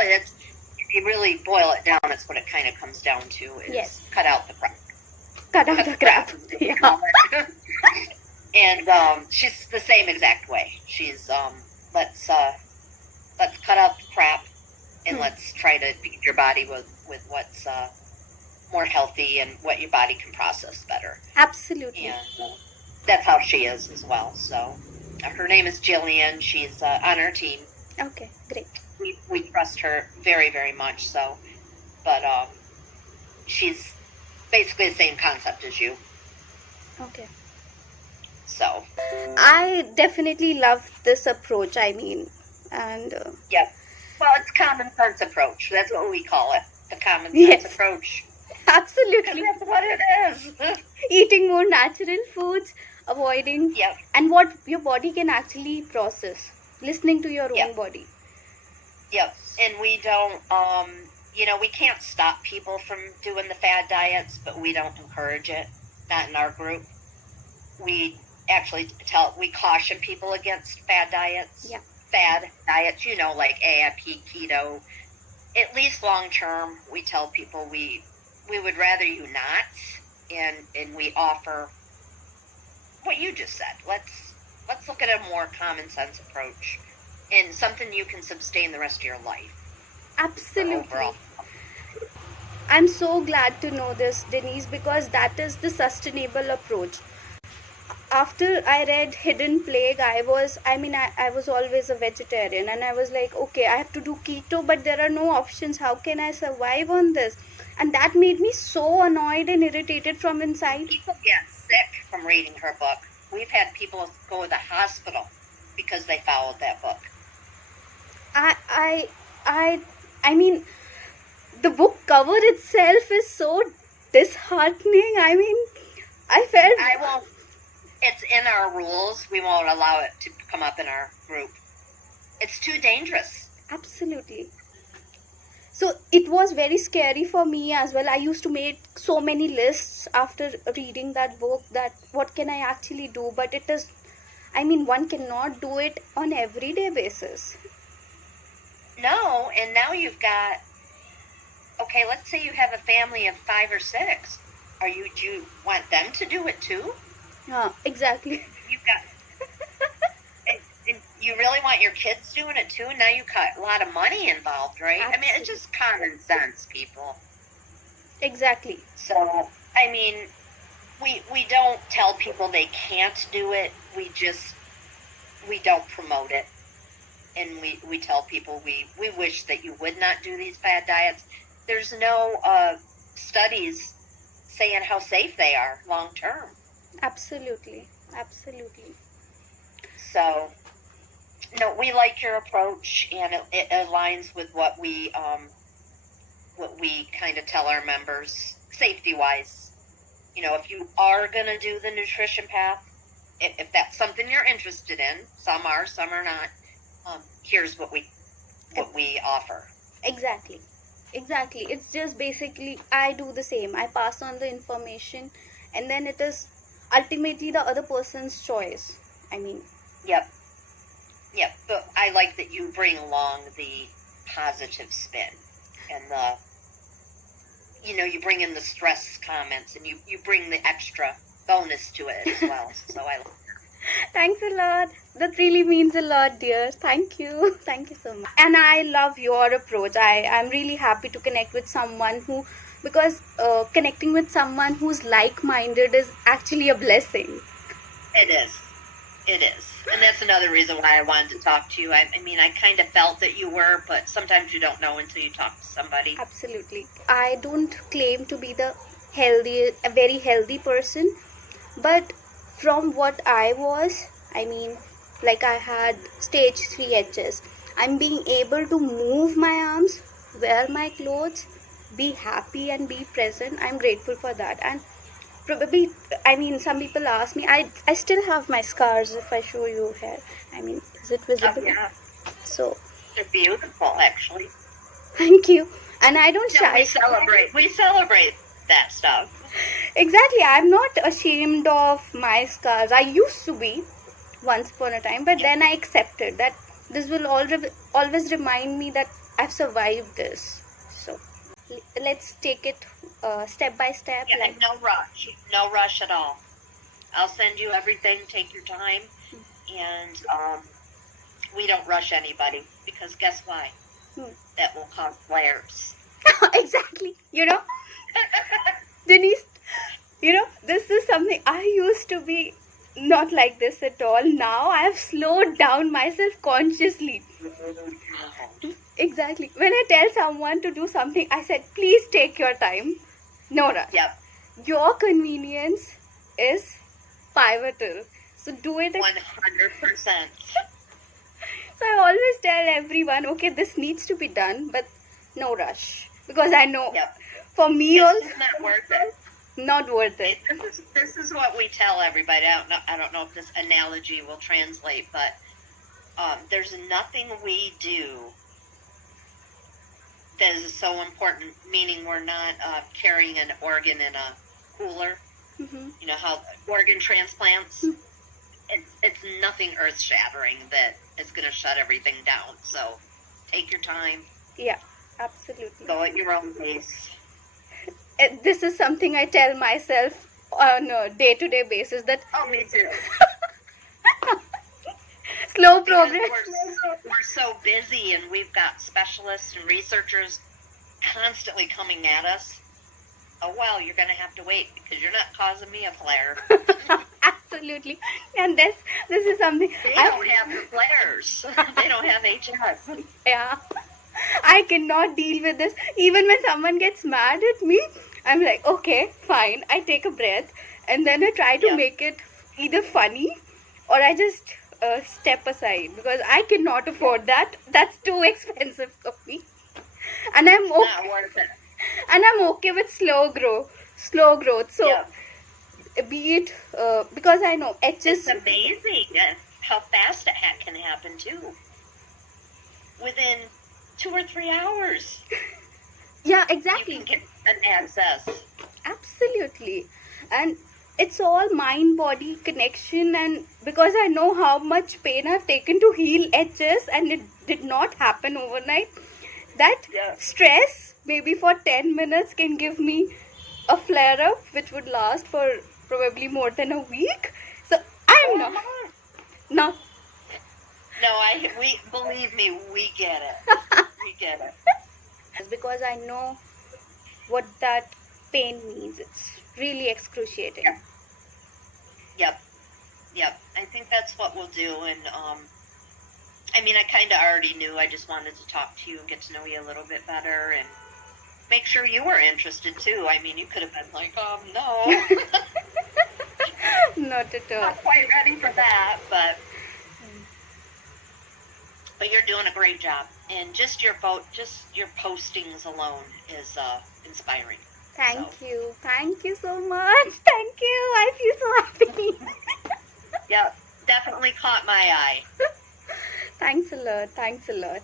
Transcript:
if you really boil it down, that's what it kind of comes down to, is Yes. cut out the crap. Cut out the crap. Yeah. And she's the same exact way. She's let's cut out the crap and let's try to feed your body with what's more healthy and what your body can process better. Absolutely. And that's how she is as well. So her name is Jillian. She's on our team. Okay, great. We trust her very, very much so. But she's basically the same concept as you. Okay. So. I definitely love this approach, I mean, and... Yeah. Well, it's common sense approach. That's what we call it. The common sense Yes. approach. Absolutely. That's what it is. Eating more natural foods, avoiding... Yep. And what your body can actually process. Listening to your own body. Yep. And we don't, we can't stop people from doing the fad diets, but we don't encourage it. Not in our group. We actually we caution people against fad diets. Yeah. Fad diets, like AIP, keto. At least long term, we tell people we would rather you not, and we offer what you just said. Let's look at a more common sense approach and something you can sustain the rest of your life. Absolutely. Overall. I'm so glad to know this, Denise, because that is the sustainable approach. After I read Hidden Plague, I was always a vegetarian, and I was like, okay, I have to do keto, but there are no options. How can I survive on this? And that made me so annoyed and irritated from inside. People get sick from reading her book. We've had people go to the hospital because they followed that book. I mean, the book cover itself is so disheartening. I mean, I felt... It's in our rules. We won't allow it to come up in our group. It's too dangerous. Absolutely. So it was very scary for me as well. I used to make so many lists after reading that book, that what can I actually do? But it is, one cannot do it on everyday basis. No, and now you've got, okay, let's say you have a family of 5 or 6. Do you want them to do it too? Exactly. You've got, and you really want your kids doing it too? Now you've got a lot of money involved, right? Absolutely. It's just common sense, people. Exactly. So, we don't tell people they can't do it. We don't promote it. And we tell people we wish that you would not do these fad diets. There's no studies saying how safe they are long term. Absolutely. So, we like your approach, and it aligns with what we kind of tell our members, safety-wise. If you are going to do the nutrition path, if that's something you're interested in, some are, some are not, here's what we offer. Exactly. It's just basically, I do the same. I pass on the information, and then it is ultimately the other person's choice. Yep. But I like that you bring along the positive spin and you bring in the stress comments, and you bring the extra bonus to it as well. So I like that. Thanks a lot. That really means a lot, dear. Thank you so much. And I love your approach. I'm really happy to connect with someone because connecting with someone who's like-minded is actually a blessing. It is. And that's another reason why I wanted to talk to you. I kind of felt that you were, but sometimes you don't know until you talk to somebody. Absolutely. I don't claim to be a very healthy person, but from what I was, I had stage 3 HS. I'm being able to move my arms, wear my clothes, be happy and be present. I'm grateful for that. And probably, some people ask me, I still have my scars if I show you here. Is it visible? Oh, yeah. So they're beautiful, actually. Thank you. And I don't shy. We celebrate that stuff. Exactly. I'm not ashamed of my scars. I used to be once upon a time, but then I accepted that this will always remind me that I've survived this. So let's take it step by step. Yeah, Like, and no rush at all. I'll send you everything. Take your time, and we don't rush anybody because guess why? Hmm. That will cause flares. Exactly. Denise, this is something I used to be not like this at all. Now I have slowed down myself consciously. Exactly. When I tell someone to do something, I said, please take your time. No rush. Yep, Your convenience is pivotal. So do it. 100%. So I always tell everyone, okay, this needs to be done, but no rush. Because I know Yep, for me also, it's not worth it. not worth it. This is what we tell everybody. I don't know if this analogy will translate, but there's nothing we do that is so important. Meaning, we're not carrying an organ in a cooler. Hmm. You know how organ transplants. It's nothing earth shattering that is going to shut everything down. So take your time. Yeah, absolutely. Go at your own pace. This is something I tell myself on a day-to-day basis, that Oh, me too. slow Because progress. we're so busy, and we've got specialists and researchers constantly coming at us. Oh, well, you're going to have to wait because you're not causing me a flare. Absolutely. And this is something They don't have the flares. They don't have HS. yeah, I cannot deal with this. Even when someone gets mad at me, I'm like, okay, fine. I take a breath, and then I try to Yeah. make it either funny, or I just step aside, because I cannot afford that. That's too expensive for me. And I'm okay. Not worth it. And I'm okay with slow growth. So Yeah. be it because I know It's HS. amazing how fast it can happen, too. Within 2 or 3 hours, Yeah, you exactly. can get an access. Absolutely. And it's all mind body connection, and because I know how much pain I've taken to heal HS, and it did not happen overnight, that Yeah. stress maybe for 10 minutes can give me a flare up which would last for probably more than a week. So I'm not No, we believe me, we get it. We get it. because I know what that pain means. It's really excruciating. Yeah. Yep. I think that's what we'll do. And I mean, I kind of already knew. I just wanted to talk to you and get to know you a little bit better, and make sure you were interested too. I mean, you could have been like, no, Not at all. not quite ready for that, but you're doing a great job. And just your postings alone is inspiring. Thank you so much. Thank you. I feel so happy. Yeah, definitely caught my eye. Thanks a lot.